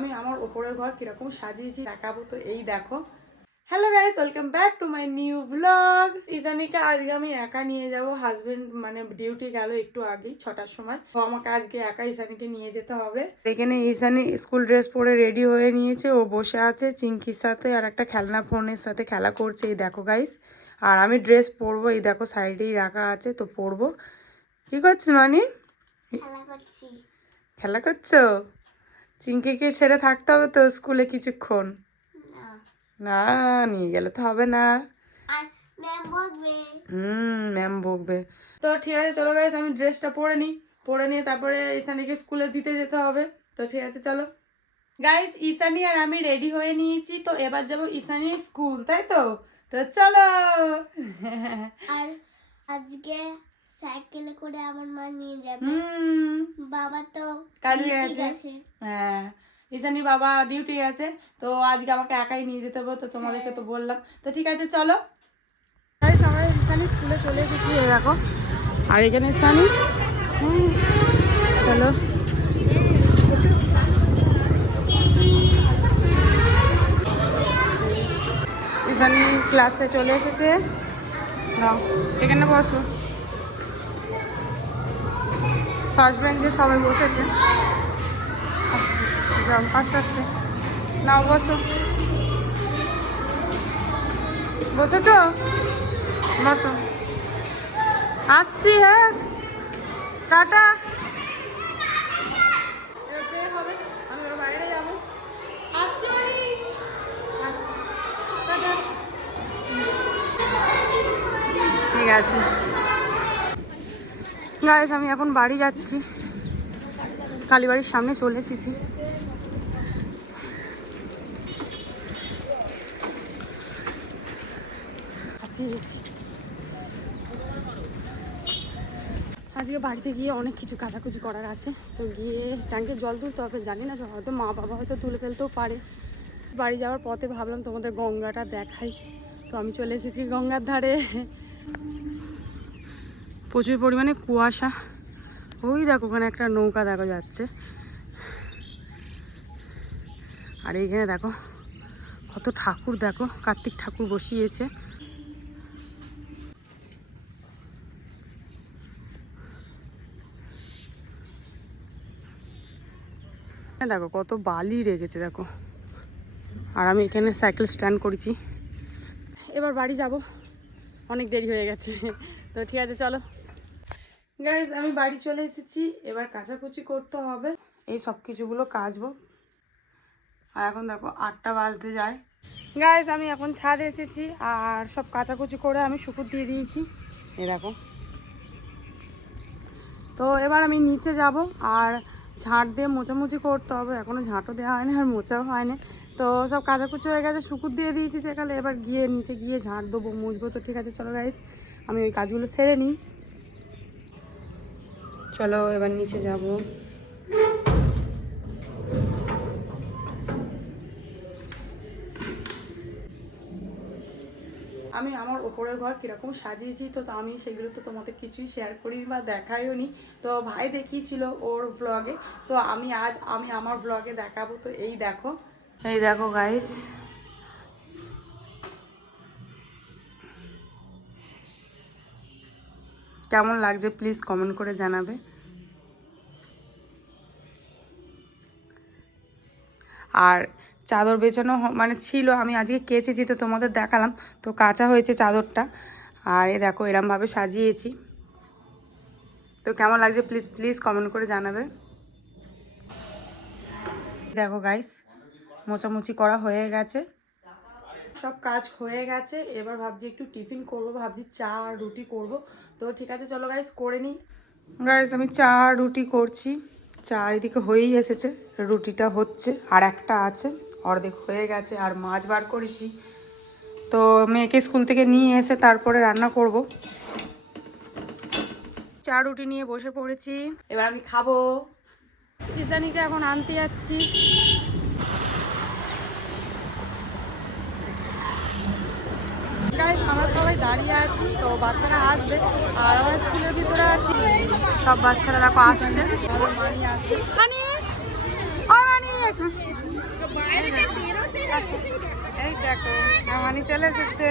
আমি আমার ওপরের ঘর কিরকম সাজিয়েছি দেখাবো। তো এই দেখো। Hello guys, welcome back to my new blog. ইসানিকে আজকে আমি একা নিয়ে যাব। হাজবেন্ড মানে ডিউটি গেল একটু আগেই 6টার সময়, তো আমাকে আজকে একা ইসানিকে নিয়ে যেতে হবে। এখানে ইসানি স্কুল ড্রেস পরে রেডি হয়ে নিয়েছে, ও বসে আছে চিঙ্কির সাথে আর একটা খেলনা ফোনের সাথে খেলা করছে। এই দেখো গাইস, আর আমি ড্রেস পরবো, এই দেখো সাইডেই রাখা আছে, তো পরবো। কি করছিস মানি? খেলা করছো? চিঙ্কিকে ছেড়ে থাকতে হবে তো স্কুলে কিছুক্ষণ। না, নিয়ে গেলে তো হবে না, ম্যাম বকবে। তো ঠিক আছে চলো গাইস, আমি ড্রেসটা পরে নিয়ে তারপরে ইসানিকে স্কুলে দিতে যেতে হবে। তো ঠিক আছে চলো গাইস, ইসানি আর আমি রেডি হয়ে নিয়েছি। তো এবার যাবো ইসানির স্কুল, তাই তো? তো চলো। আর আজকে সাইকেলে করে আমার মা নিয়ে যাবে। বাবা তো কাজে আছে। হ্যাঁ, ইসানির বাবা ডিউটি আছে, তো আজকে আমাকে একাই নিয়ে যেতে হবে। তো তোমাদেরকে তো বললাম। তো ঠিক আছে চলো গাইস, আমরা ইসানি স্কুলে চলে এসেছি। এই দেখো, আর এখানে ইসানি। চলো ইসানি ক্লাসে চলে এসেছে। নাও এখানে বসো। ফার্স্ট বেঞ্চে সবাই বসেছে। যাও আস্তে আস্তে, নাও বসো। বসেছো? বসো। আসছি, হ্যাঁ টাটা। হবে, আমি বাইরে যাবো। আসছি মানে। আচ্ছা টাটা। ঠিক আছে গাইস, আমি এখন বাড়ি যাচ্ছি। কালীবাড়ির সামনে চলে এসেছি। আজকে বাড়িতে গিয়ে অনেক কিছু কাচাকুচি করার আছে, তো গিয়ে ট্যাঙ্কে জল তুলতে হবে। জানি না, হয়তো মা বাবা হয়তো তুলে ফেলতেও পারে। বাড়ি যাওয়ার পথে ভাবলাম তোমাদের গঙ্গাটা দেখাই। তো আমি চলে এসেছি গঙ্গার ধারে। প্রচুর পরিমাণে কুয়াশা। ওই দেখো ওখানে একটা নৌকা দেখা যাচ্ছে। আর এইখানে দেখো কত ঠাকুর, দেখো কার্তিক ঠাকুর বসিয়েছে। দেখো কত বালি রেখেছে দেখো। আর আমি এখানে সাইকেল স্ট্যান্ড করেছি। এবার বাড়ি যাব, অনেক দেরি হয়ে গেছে। তো ঠিক আছে চলো গাইস, আমি বাড়ি চলে এসেছি। এবার কাচাকুচি করতে হবে, এই সব কিছুগুলো কাচবো। আর এখন দেখো 8টা বাজতে যায়। গাইস, আমি এখন ছাদে এসেছি আর সব কাচাকুচি করে আমি শুকুর দিয়ে দিয়েছি। এই দেখো। তো এবার আমি নিচে যাব আর ঝাঁট দিয়ে মোছামুছি করতে হবে। এখনও ঝাঁটও দেওয়া হয়নি আর মোছাও হয়নি। তো সব কাচাকুচি হয়ে গেছে, শুকুর দিয়ে দিয়েছি সেখানে। এবার গিয়ে নিচে গিয়ে ঝাঁট দেবো, মুছবো। তো ঠিক আছে চলো গাইস, আমি ওই কাজগুলো সেরে নিই। চলো এবার নিচে যাব। আমি আমার ওপরের ঘর কীরকম সাজিয়েছি, তো আমি সেগুলো তো তোমাদের কিছুই শেয়ার করি বা দেখাইও নি। তো ভাই দেখিয়েছিল ওর ব্লগে, তো আমি আমার ব্লগে দেখাবো। তো এই দেখো, এই দেখো গাইস, কেমন লাগছে প্লিজ কমেন্ট করে জানাবে। আর চাদর বেছানো মানে ছিল, আমি আজকে কেচেছি তো তোমাদের দেখালাম। তো কাঁচা হয়েছে চাদরটা। আর এ দেখো এরমভাবে সাজিয়েছি। তো কেমন লাগছে প্লিজ প্লিজ কমেন্ট করে জানাবে। দেখো গাইস, মোছামুছি করা হয়ে গেছে, সব কাজ হয়ে গেছে। এবার ভাবছি একটু টিফিন করব, ভাবছি চা আর রুটি করব। তো ঠিক আছে চলো গাইস করে নিই। গাইস, আমি চা আর রুটি করছি। চা এদিকে হয়েই এসেছে, রুটিটা হচ্ছে, আর একটা আছে, অর্ধেক হয়ে গেছে। আর মাছ বার করেছি, তো মেয়েকে স্কুল থেকে নিয়ে এসে তারপরে রান্না করব। চা রুটি নিয়ে বসে পড়েছি, এবার আমি খাবো। ইসানিকে এখন আনতে যাচ্ছি। আমরা সবাই দাঁড়িয়ে আছি, তো বাচ্চারা আসবে আর আমরা স্কুলের ভিতরে আছি। সব বাচ্চারা দেখো আসছে, মানি আসবে। আছে। এই দেখো মামানি চলে এসেছে।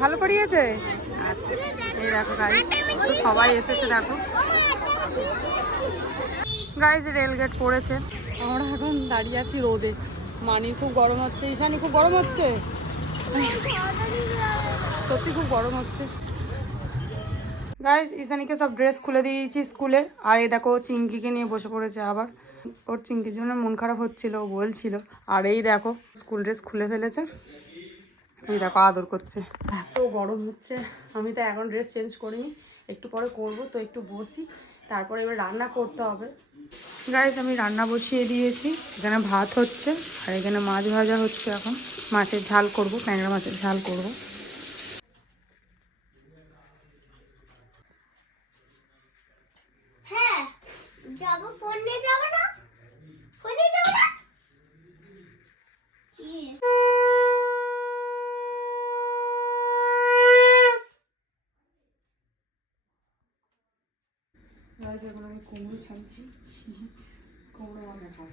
ভালো পড়িয়েছে? আচ্ছা এই দেখো গাইস তো সবাই এসেছে দেখো। গাইস রেলগেট পড়েছে, আমরা এখন দাঁড়িয়ে আছি রোদে। মানি খুব গরম হচ্ছে, ঈশানি খুব গরম হচ্ছে, সত্যি খুব গরম হচ্ছে। গাইস ঈশানীকে সব ড্রেস খুলে দিয়েছি স্কুলে, আর এই দেখো চিঙ্কিকে নিয়ে বসে পড়েছে আবার। ওর চিঙ্কির জন্য মন খারাপ হচ্ছিল, ও বলছিল। আর এই দেখো স্কুল ড্রেস খুলে ফেলেছে, এই দেখো আদর করছে। এত গরম হচ্ছে, আমি তো এখন ড্রেস চেঞ্জ করিনি, একটু পরে করব। তো একটু বসি, তারপরে এবার রান্না করতে হবে। গাইস আমি রান্না বসিয়ে দিয়েছি, এখানে ভাত হচ্ছে আর এখানে মাছ ভাজা হচ্ছে। এখন মাছের ঝাল করব, ট্যাংরা মাছের ঝাল করব। হ্যাঁ যাব, ফোন নিয়ে যাব না, ফোন নিয়ে যাব না কি গাইস এখন আমি কুমড়ো ছাড়ছি, কুমড়ো মানে ভাত।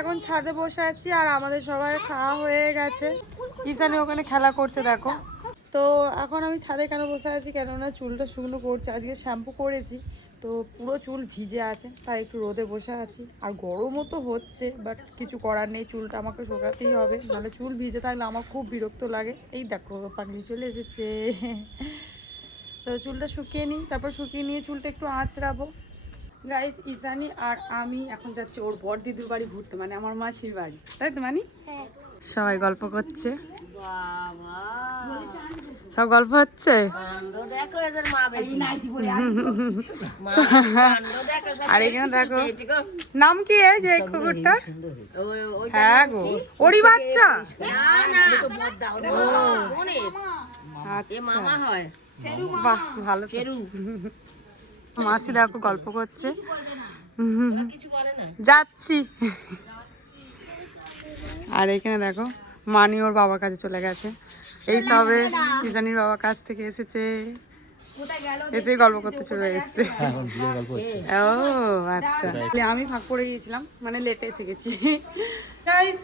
এখন ছাদে বসে আছি আর আমাদের সবাই খাওয়া হয়ে গেছে। ঈশানী ওখানে খেলা করছে দেখো। তো এখন আমি ছাদে কেন বসে আছি, কেননা চুলটা শুকনো করছে, আজকে শ্যাম্পু করেছি তো পুরো চুল ভিজে আছে, তাই একটু রোদে বসে আছি। আর গরমও তো হচ্ছে, বাট কিছু করার নেই, চুলটা আমাকে শোকাতেই হবে, নাহলে চুল ভিজে থাকলে আমার খুব বিরক্ত লাগে। এই দেখো পাগলি চলে এসেছে। তো চুলটা শুকিয়ে নিই, তারপর শুকিয়ে নিয়ে চুলটা একটু আঁচড়াবো। গাইস ঈশানী আর আমি এখন যাচ্ছি ওর বড় দিদির বাড়ি ঘুরতে, মানে আমার মাসির বাড়ি, তাই তো মানি? সবাই গল্প করছে, সব গল্প হচ্ছে। আর এখানে দেখো নাম কি যে কুকুরটা? হ্যাঁ গো ওরই বাচ্চা। বাহ ভালো। মাসি দেখো গল্প করছে, যাচ্ছি। আর এখানে দেখো মানি ওর বাবার কাছে চলে গেছে, এই সবে ঈশানীর বাবার কাছ থেকে এসেছে, এসে গল্প করতে চলে এসেছে। ও আচ্ছা, আমি ফাঁক পড়ে গিয়েছিলাম, মানে লেটে এসে গেছি। গাইস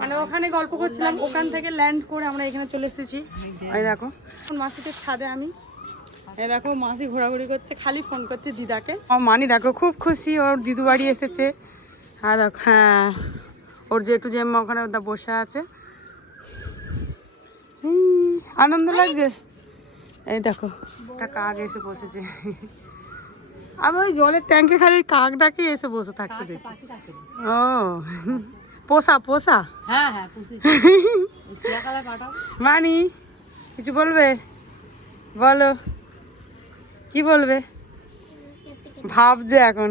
মানে ওখানে গল্প করছিলাম, ওখান থেকে ল্যান্ড করে আমরা এখানে চলে এসেছি। এই দেখো মাসিদের ছাদে আমি, এই দেখো মাসি ঘোরাঘুরি করছে, খালি ফোন করছে দিদাকে। আমার মানি দেখো খুব খুশি, ওর দিদু বাড়ি এসেছে। আর দেখো হ্যাঁ ওর জেঠু জেম্মা ওখানে বসে আছে, আনন্দ লাগছে। এই দেখো একটা কাক এসে বসেছে, আমি ওই জলের ট্যাঙ্কে খালি কাকটাকে এসে বসে থাকতে দেখি। ও পোষা পোষা। হ্যাঁ হ্যাঁ মানি কিছু বলবে? বলো কি বলবে, ভাবছে এখন।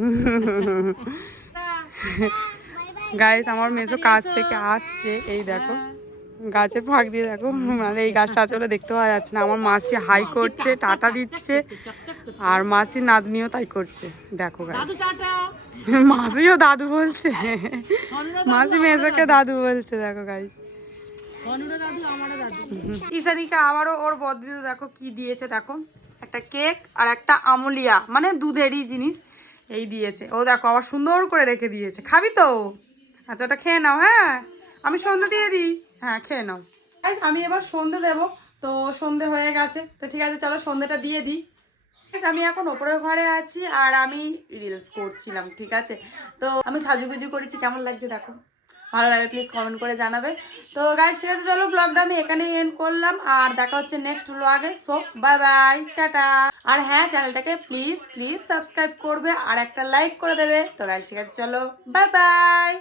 গাইস আমার মেসো কাজ থেকে আসছে, এই দেখো গাছের ফাঁক দিয়ে দেখো, মানে এই গাছটা আসলে দেখতে পাওয়া যাচ্ছে না। আমার মাসি হাই করছে, টাটা দিচ্ছে, আর মাসি নাতনিও তাই করছে দেখো গাইস। মাসিও দাদু বলছে, মাসি মেসোকে দাদু বলছে দেখো গাইস। ঈশানীকে আবারও ওর বদ্দিদু দেখো কি দিয়েছে, দেখো একটা কেক আর একটা আমুলিয়া, মানে দুধেরই জিনিস এই দিয়েছে। ও দেখো আবার সুন্দর করে রেখে দিয়েছে, খাবি তো? আচ্ছা ওটা খেয়ে নাও। হ্যাঁ আমি সন্ধ্যে দিয়ে দিই, হ্যাঁ খেয়ে নাও। আমি এবার সন্ধ্যে দেবো, তো সন্ধ্যে হয়ে গেছে, তো ঠিক আছে চলো সন্ধ্যেটা দিয়ে দিই। আমি এখন ওপরের ঘরে আছি আর আমি রিলস করছিলাম, ঠিক আছে। তো আমি সাজুগুজু করেছি, কেমন লাগছে দেখো, ভালো লাগে প্লিজ কমেন্ট করে জানাবে। তো গাইস ঠিক আছে চলো ব্লগটা আমি এখানেই এন্ড করলাম, আর দেখা হচ্ছে নেক্সট ব্লগে। সো বাই বাই টাটা। আর হ্যাঁ চ্যানেলটাকে প্লিজ প্লিজ সাবস্ক্রাইব করবে আর একটা লাইক করে দেবে। তো গাইস ঠিক আছে চলো বাই বাই।